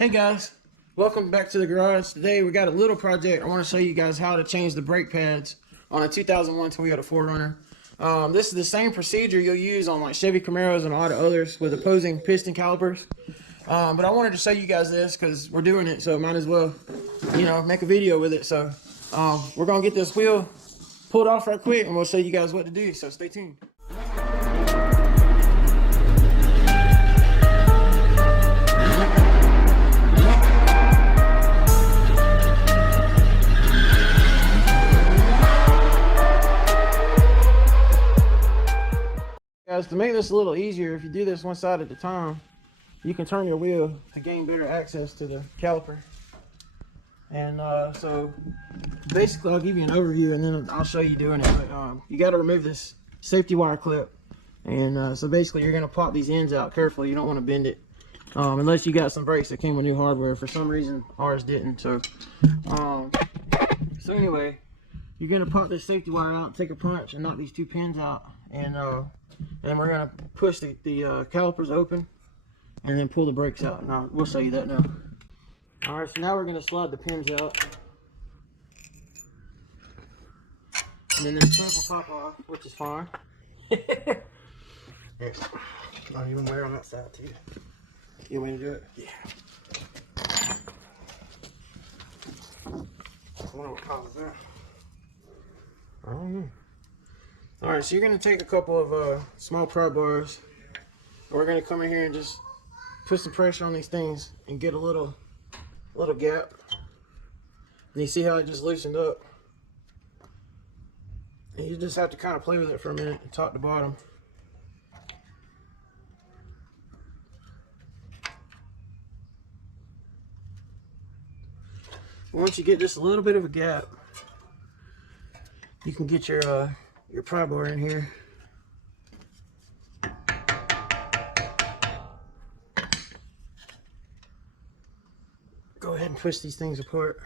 Hey guys, welcome back to the garage. Today we got a little project. I want to show you guys how to change the brake pads on a 2001 Toyota 4Runner. This is the same procedure you'll use on like Chevy Camaros and a lot of others with opposing piston calipers. But I wanted to show you guys this because we're doing it, so might as well, make a video with it. So we're gonna get this wheel pulled off right quick, and we'll show you guys what to do. So stay tuned. Guys, to make this a little easier, if you do this one side at a time, you can turn your wheel to gain better access to the caliper. And so basically I'll give you an overview and then I'll show you doing it. But you got to remove this safety wire clip, and so basically you're going to pop these ends out carefully. You don't want to bend it unless you got some brakes that came with new hardware. For some reason ours didn't. So anyway, you're going to pop this safety wire out, take a punch and knock these two pins out, and we're going to push the calipers open and then pull the brakes out. Now we'll show you that now. Alright, so now we're going to slide the pins out, and then this clip will pop off, which is fine. Not even wear on that side too. You want me to do it? Yeah. I wonder what causes that. I don't know. Alright, so you're going to take a couple of small pry bars. We're going to come in here and just put some pressure on these things and get a little gap. And you see how it just loosened up? And you just have to kind of play with it for a minute, top to bottom. Once you get just a little bit of a gap, you can get your pry bar in here. Go ahead and push these things apart.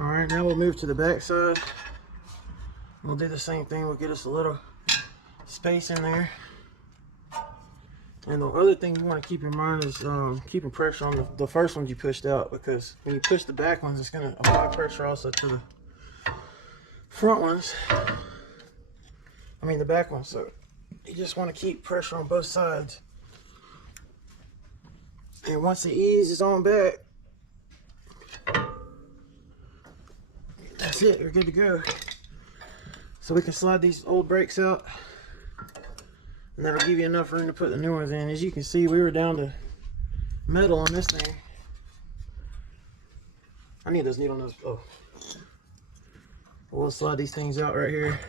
Alright, now we'll move to the back side. We'll do the same thing. We'll get us a little space in there. And the other thing you want to keep in mind is keeping pressure on the first ones you pushed out, because when you push the back ones, it's going to apply pressure also to the front ones. I mean the back ones. So you just want to keep pressure on both sides. And once the ease is on back, that's it. You're good to go. So we can slide these old brakes out, and that'll give you enough room to put the new ones in. As you can see, we were down to metal on this thing. I need those needle nose. Oh. We'll slide these things out right here.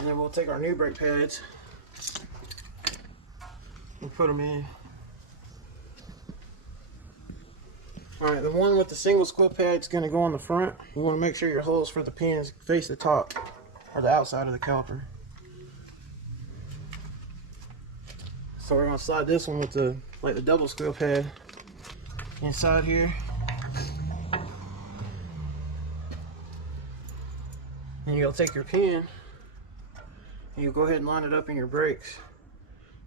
And then we'll take our new brake pads and put them in. Alright, the one with the single squat pad is going to go on the front. You want to make sure your holes for the pins face the top or the outside of the caliper. So we're going to slide this one with the double square pad inside here. And you'll take your pin and you'll go ahead and line it up in your brakes.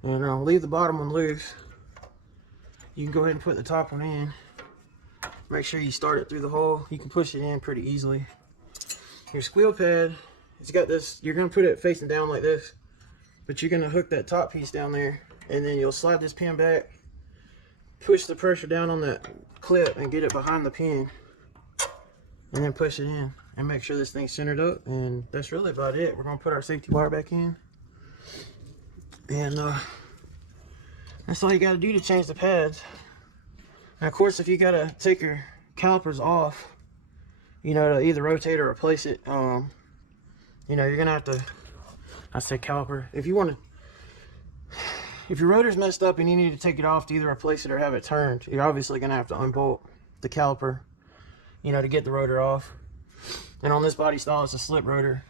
And leave the bottom one loose. You can go ahead and put the top one in. Make sure you start it through the hole. You can push it in pretty easily. Your squeal pad, it's got this, you're going to put it facing down like this, but you're going to hook that top piece down there. And then you'll slide this pin back, push the pressure down on that clip and get it behind the pin, and then push it in and make sure this thing's centered up. And that's really about it. We're going to put our safety wire back in, and that's all you got to do to change the pads. And of course, if you got to take your calipers off, to either rotate or replace it, you're going to have to, I say caliper, if your rotor's messed up and you need to take it off to either replace it or have it turned, you're obviously going to have to unbolt the caliper, to get the rotor off. And on this body style, it's a slip rotor.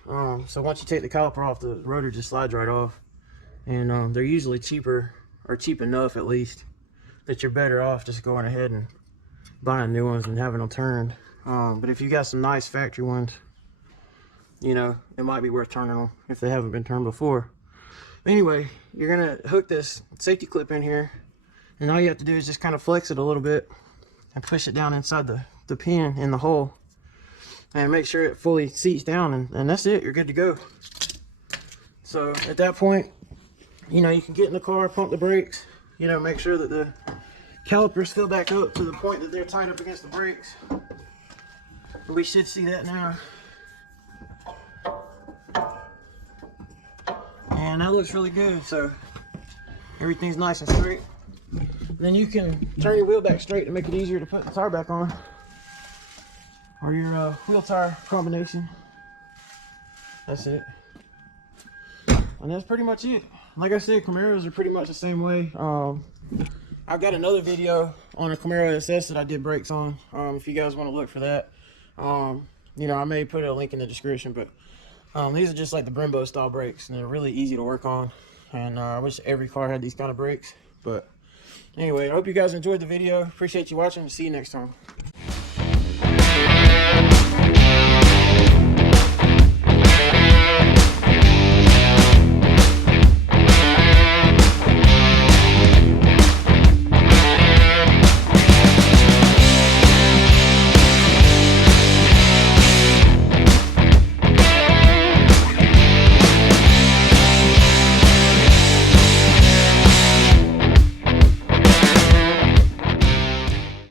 So once you take the caliper off, the rotor just slides right off. And they're usually cheaper, or cheap enough at least, that you're better off just going ahead and buying new ones and having them turned. But if you got some nice factory ones, you know, it might be worth turning them if they haven't been turned before. Anyway, you're gonna hook this safety clip in here, and all you have to do is just kind of flex it a little bit and push it down inside the pin in the hole, and make sure it fully seats down, and that's it. You're good to go. So at that point, you know, you can get in the car, pump the brakes, you know, make sure that the calipers fill back up to the point that they're tied up against the brakes. We should see that now. And that looks really good, so everything's nice and straight. Then you can turn your wheel back straight to make it easier to put the tire back on, or your wheel tire combination. That's it. And that's pretty much it. Like I said, Camaros are pretty much the same way. I've got another video on a Camaro SS that I did brakes on, if you guys want to look for that. You know, I may put a link in the description, but these are just like the Brembo style brakes, and they're really easy to work on. And I wish every car had these kind of brakes. But anyway, I hope you guys enjoyed the video. Appreciate you watching. See you next time.